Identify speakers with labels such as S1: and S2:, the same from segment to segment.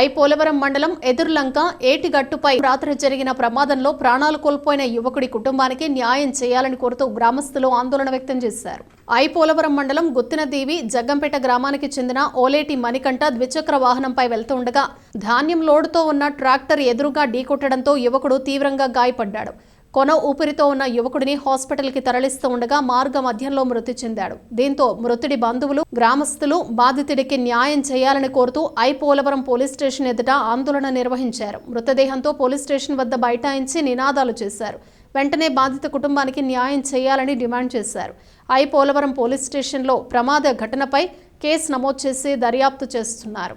S1: I Polavaram మండలం ఎదుర్లంక ఏటిగట్టుపై రాత్రి జరిగిన ప్రమాదంలో ప్రాణాలు కోల్పోయిన యువకుడి కుటుంబానికి న్యాయం చేయాలని కోరుతూ గ్రామస్తులు ఆందోళన వ్యక్తం చేశారు. ఐ పోలవరం మండలం గుత్తినదీవి జగ్గంపేట గ్రామానికి చెందిన ఓలేటి మణికంఠ ద్విచక్ర వాహనంపై వెళ్తుండగా ధాన్యం లోడుతో ఉన్న ట్రాక్టర్ ఎదురుగా ఢీకొట్టడంతో యువకుడు తీవ్రంగా గాయపడ్డాడు. కొన ఊపిరితో ఉన్న యువకుడిని హాస్పిటల్కి తరలిస్తూ ఉండగా మార్గ మధ్యంలో మృతి చెందాడు. దీంతో మృతుడి బంధువులు గ్రామస్తులు బాధితుడికి న్యాయం చేయాలని కోరుతూ ఐ పోలవరం పోలీస్ స్టేషన్ ఎదుట ఆందోళన నిర్వహించారు. మృతదేహంతో పోలీస్ స్టేషన్ వద్ద బైఠాయించి నినాదాలు చేశారు. వెంటనే బాధిత కుటుంబానికి న్యాయం చేయాలని డిమాండ్ చేశారు. ఐ పోలవరం పోలీస్ స్టేషన్లో ప్రమాద ఘటనపై కేసు నమోదు చేసి దర్యాప్తు చేస్తున్నారు.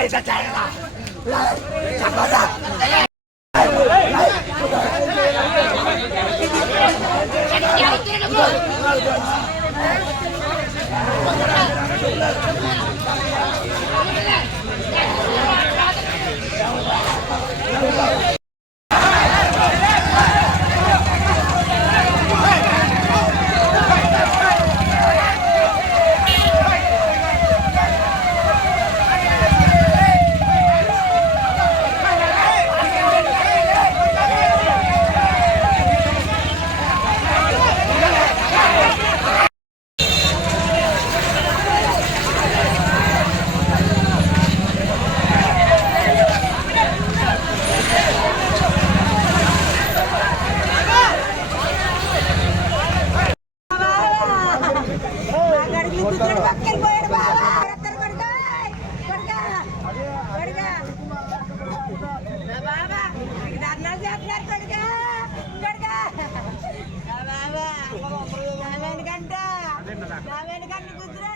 S2: 给他摘了，来，小伙子。అదే